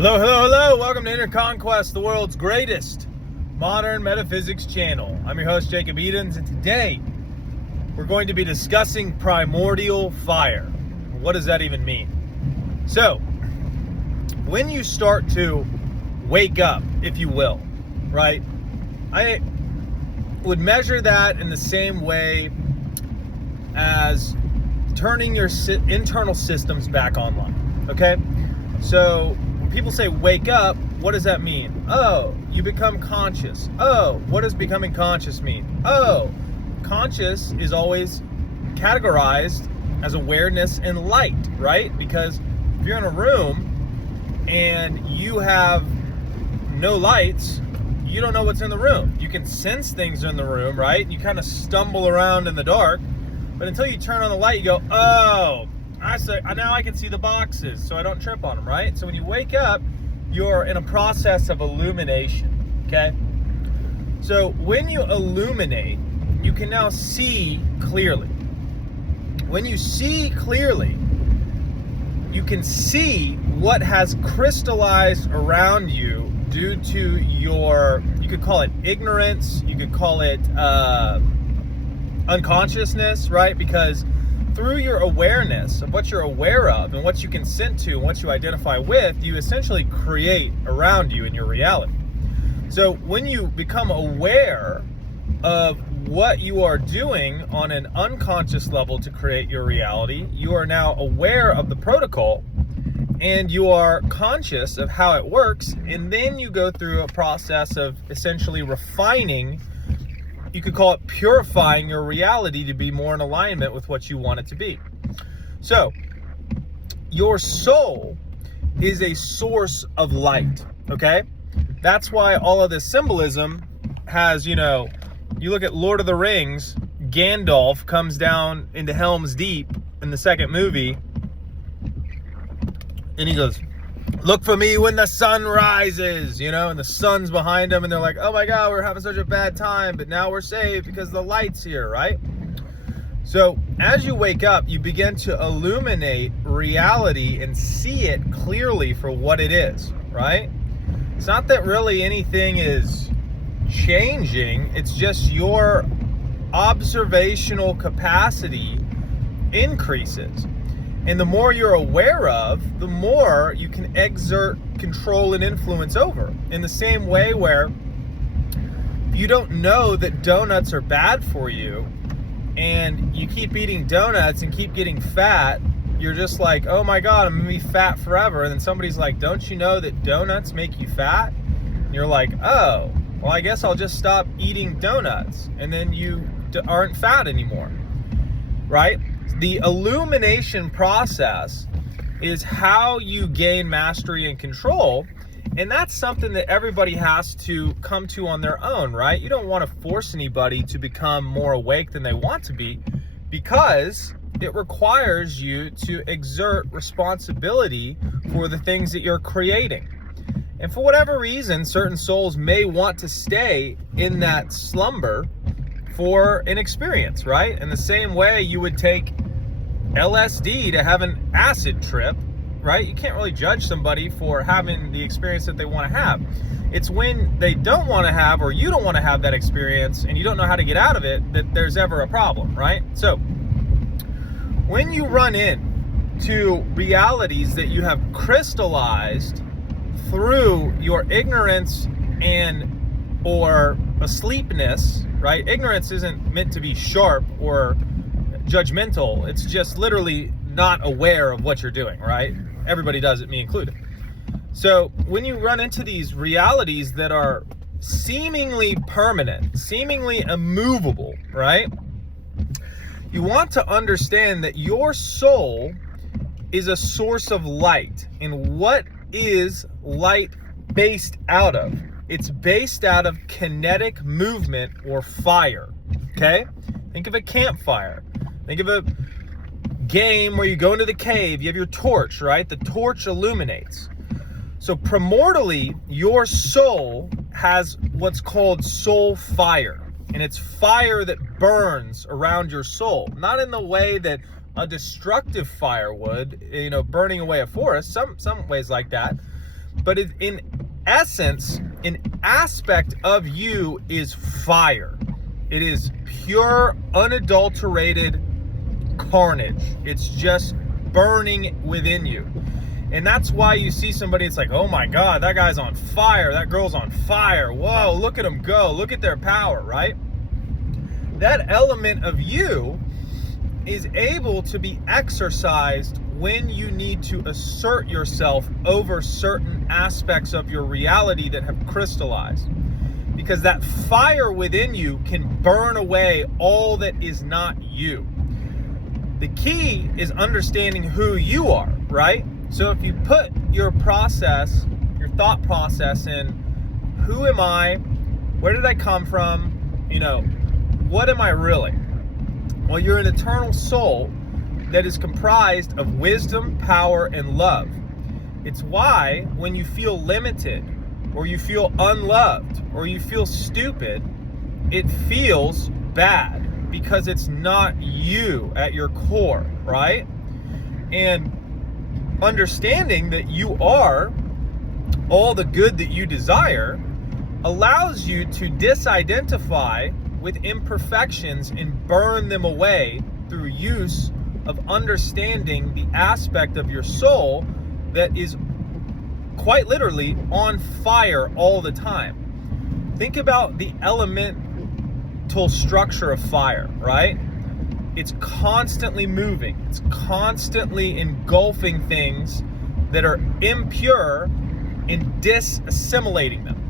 Hello, hello, hello. Welcome to Inner Conquest, the world's greatest modern metaphysics channel. I'm your host, Jacob Edens, and today we're going to be discussing Primordial Fire. What does that even mean? So, when you start to wake up, if you will, right? I would measure that in the same way as turning your internal systems back online, okay? So, people say wake up, what does that mean? Oh, you become conscious. Oh, what does becoming conscious mean? Oh, conscious is always categorized as awareness and light, right? Because if you're in a room and you have no lights, you don't know what's in the room. You can sense things in the room, right? You kind of stumble around in the dark, but until you turn on the light, you go, oh, now I can see the boxes, so I don't trip on them, right? So when you wake up, you're in a process of illumination, okay? So when you illuminate, you can now see clearly. When you see clearly, you can see what has crystallized around you due to your, you could call it ignorance, you could call it unconsciousness, right? Because through your awareness of what you're aware of and what you consent to and what you identify with, you essentially create around you in your reality. So when you become aware of what you are doing on an unconscious level to create your reality, you are now aware of the protocol and you are conscious of how it works, and then you go through a process of essentially refining. You could call it purifying your reality to be more in alignment with what you want it to be. So, your soul is a source of light, okay? That's why all of this symbolism has, you look at Lord of the Rings, Gandalf comes down into Helm's Deep in the second movie, and he goes, look for me when the sun rises, and the sun's behind them, and they're like, oh my God, we're having such a bad time, but now we're saved because the light's here, right? So as you wake up, you begin to illuminate reality and see it clearly for what it is, right? It's not that really anything is changing, it's just your observational capacity increases. And the more you're aware of, the more you can exert control and influence over. In the same way where you don't know that donuts are bad for you and you keep eating donuts and keep getting fat, you're just like, oh my God, I'm gonna be fat forever. And then somebody's like, don't you know that donuts make you fat? And you're like, oh, well, I guess I'll just stop eating donuts. And then you aren't fat anymore, right? The illumination process is how you gain mastery and control, and that's something that everybody has to come to on their own, right? You don't want to force anybody to become more awake than they want to be, because it requires you to exert responsibility for the things that you're creating. And for whatever reason, certain souls may want to stay in that slumber for an experience, right? In the same way you would take LSD to have an acid trip, right? You can't really judge somebody for having the experience that they want to have. It's when they don't want to have, or you don't want to have that experience and you don't know how to get out of it, that there's ever a problem, right? So when you run into realities that you have crystallized through your ignorance and or asleepness, right? Ignorance isn't meant to be sharp or judgmental. It's just literally not aware of what you're doing, right? Everybody does it, me included. So when you run into these realities that are seemingly permanent, seemingly immovable, right? You want to understand that your soul is a source of light. And what is light based out of? It's based out of kinetic movement or fire, okay? Think of a campfire. Think of a game where you go into the cave, you have your torch, right? The torch illuminates. So primordially, your soul has what's called soul fire. And it's fire that burns around your soul. Not in the way that a destructive fire would, burning away a forest, some ways like that. But in essence, an aspect of you is fire. It is pure, unadulterated carnage. It's just burning within you. And that's why you see somebody, it's like, oh my God, that guy's on fire. That girl's on fire. Whoa, look at them go. Look at their power, right? That element of you is able to be exercised when you need to assert yourself over certain aspects of your reality that have crystallized. Because that fire within you can burn away all that is not you. The key is understanding who you are, right? So if you put your process, your thought process in, who am I? Where did I come from? What am I really? Well, you're an eternal soul that is comprised of wisdom, power, and love. It's why when you feel limited, or you feel unloved, or you feel stupid, it feels bad because it's not you at your core, right? And understanding that you are all the good that you desire allows you to disidentify with imperfections and burn them away through use of understanding the aspect of your soul that is quite literally on fire all the time. Think about the elemental structure of fire, right? It's constantly moving. It's constantly engulfing things that are impure and disassimilating them.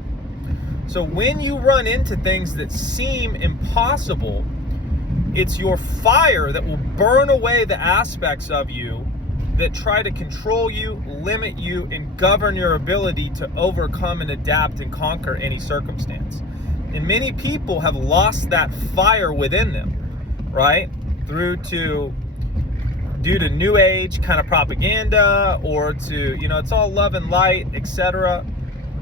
So when you run into things that seem impossible, it's your fire that will burn away the aspects of you that try to control you, limit you, and govern your ability to overcome and adapt and conquer any circumstance. And many people have lost that fire within them, right? Due to new age kind of propaganda, or to, it's all love and light, etc.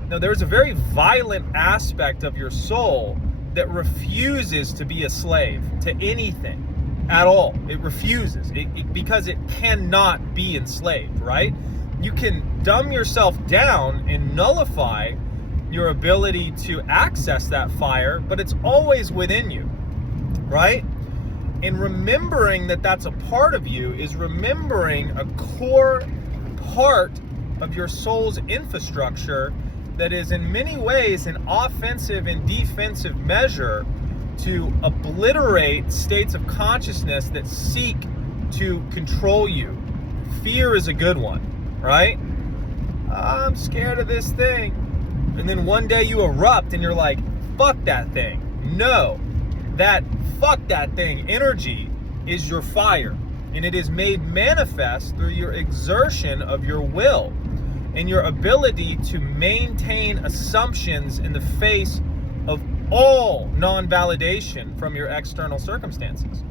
Now, there's a very violent aspect of your soul that refuses to be a slave to anything at all. It refuses because it cannot be enslaved, right? You can dumb yourself down and nullify your ability to access that fire, but it's always within you, right? And remembering that that's a part of you is remembering a core part of your soul's infrastructure that is in many ways an offensive and defensive measure to obliterate states of consciousness that seek to control you. Fear is a good one, right? I'm scared of this thing. And then one day you erupt and you're like, fuck that thing. No, that fuck that thing energy is your fire. And it is made manifest through your exertion of your will and your ability to maintain assumptions in the face of all non-validation from your external circumstances.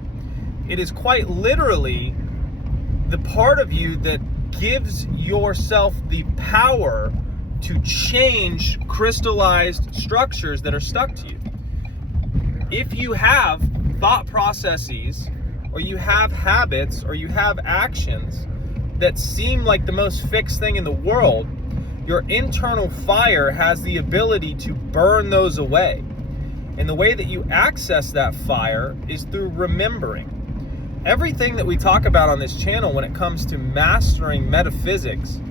It is quite literally the part of you that gives yourself the power to change crystallized structures that are stuck to you. If you have thought processes, or you have habits, or you have actions that seem like the most fixed thing in the world, your internal fire has the ability to burn those away. And the way that you access that fire is through remembering. Everything that we talk about on this channel when it comes to mastering metaphysics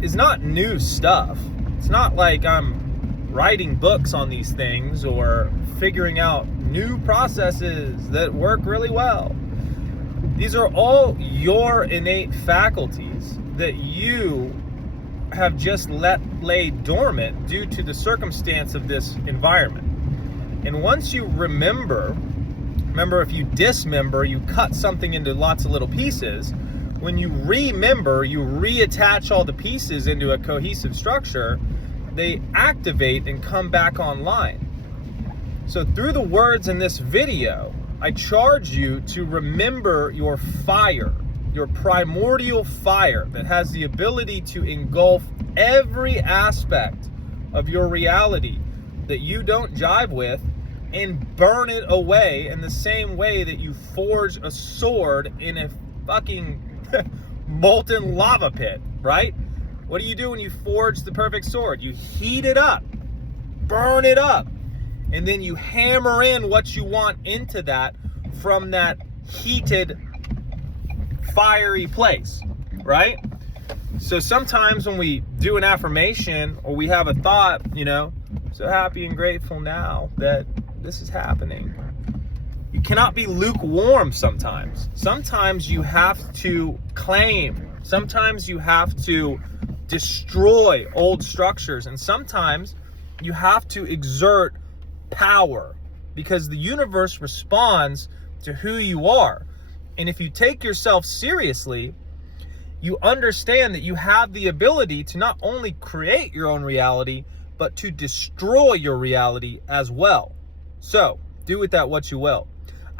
is not new stuff. It's not like I'm writing books on these things or figuring out new processes that work really well. These are all your innate faculties that you have just let lay dormant due to the circumstance of this environment. And once you remember if you dismember, you cut something into lots of little pieces. When you remember, you reattach all the pieces into a cohesive structure, they activate and come back online. So through the words in this video, I charge you to remember your fire, your primordial fire that has the ability to engulf every aspect of your reality that you don't jive with and burn it away in the same way that you forge a sword in a fucking molten lava pit, right? What do you do when you forge the perfect sword? You heat it up, burn it up, and then you hammer in what you want into that from that heated, fiery place, right? So sometimes when we do an affirmation or we have a thought, you know, so happy and grateful now that this is happening. You cannot be lukewarm sometimes. Sometimes you have to claim. Sometimes you have to destroy old structures. And sometimes you have to exert power, because the universe responds to who you are. And if you take yourself seriously, you understand that you have the ability to not only create your own reality, but to destroy your reality as well. So do with that what you will.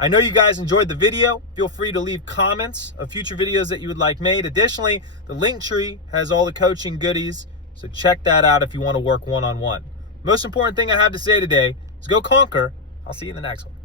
I know you guys enjoyed the video. Feel free to leave comments of future videos that you would like made. Additionally, the link tree has all the coaching goodies, so check that out if you want to work one-on-one. Most important thing I have to say today is go conquer. I'll see you in the next one.